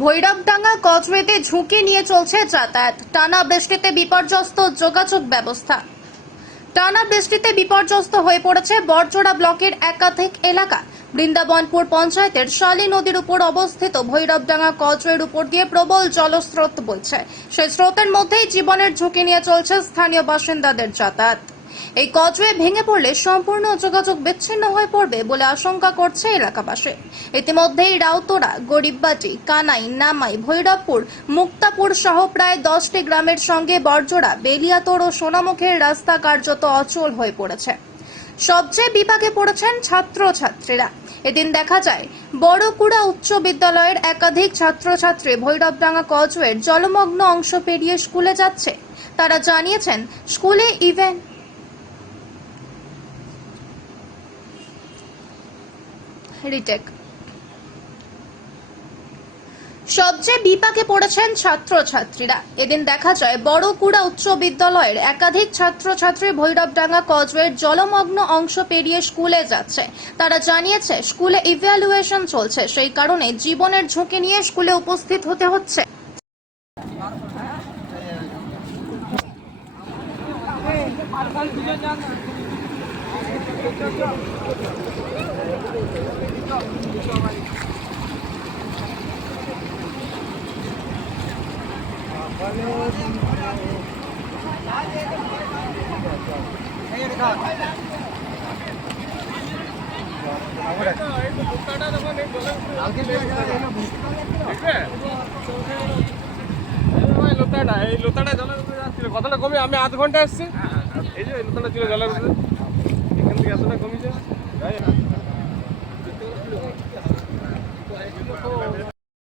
ভৈরবডাঙ্গা কজওয়েতে ঝুঁকি নিয়ে চলছে যাতায়াত। টানা বৃষ্টিতে বিপর্যস্ত যোগাযোগ ব্যবস্থা। টানা বৃষ্টিতে বিপর্যস্ত হয়ে পড়েছে বড়জোড়া ব্লকের একাধিক এলাকা। বৃন্দাবনপুর পঞ্চায়েতের শালী নদীর উপর অবস্থিত ভৈরবডাঙ্গা কজওয়ের উপর দিয়ে প্রবল জলস্রোত বইছে। সেই স্রোতের মধ্যেই জীবনের ঝুঁকি নিয়ে চলছে স্থানীয় বাসিন্দাদের যাতায়াত। এই কজওয়ে ভেঙে পড়লে সম্পূর্ণ যোগাযোগ বিচ্ছিন্ন হয়ে পড়বে বলে আশঙ্কা করছে এলাকাবাসী। ইতিমধ্যেই রাউতরা, গরিববাটি, কানাই, নামাই, ভৈরবপুর, মুক্তাপুর সহ প্রায় 10টি গ্রামের সঙ্গে বড়জোড়া, বেলিয়াতোড় ও সোনামুখের রাস্তা কার্যত অচল হয়ে পড়েছে। সবচেয়ে বিপাকে পড়েছেন ছাত্রছাত্রীরা। এদিন দেখা যায় বড়কুড়া উচ্চ বিদ্যালয়ের একাধিক ছাত্রছাত্রী ভৈরবডাঙ্গা কজওয়ের জলমগ্ন অংশ পেরিয়ে স্কুলে যাচ্ছে। তারা জানিয়েছেন, স্কুলে ইভেন্ট রিটেক। সবচেয়ে বিপাকে পড়েছেন ছাত্রছাত্রীরা। এদিন দেখা যায় বড়কুড়া উচ্চ বিদ্যালয়ের একাধিক ছাত্রছাত্রী ভৈরবডাঙ্গা কজওয়ের জলমগ্ন অংশ পেরিয়ে স্কুলে যাচ্ছে। তারা জানিয়েছে, স্কুলে ইভ্যালুয়েশন চলছে, সেই কারণে জীবনের ঝুঁকি নিয়ে স্কুলে উপস্থিত হতে হচ্ছে। কতটা কমে আমি আধ ঘন্টা আসছি। এই যে লোটাটা ছিল জলের উপরে, এখান থেকে এতটা কমেছে।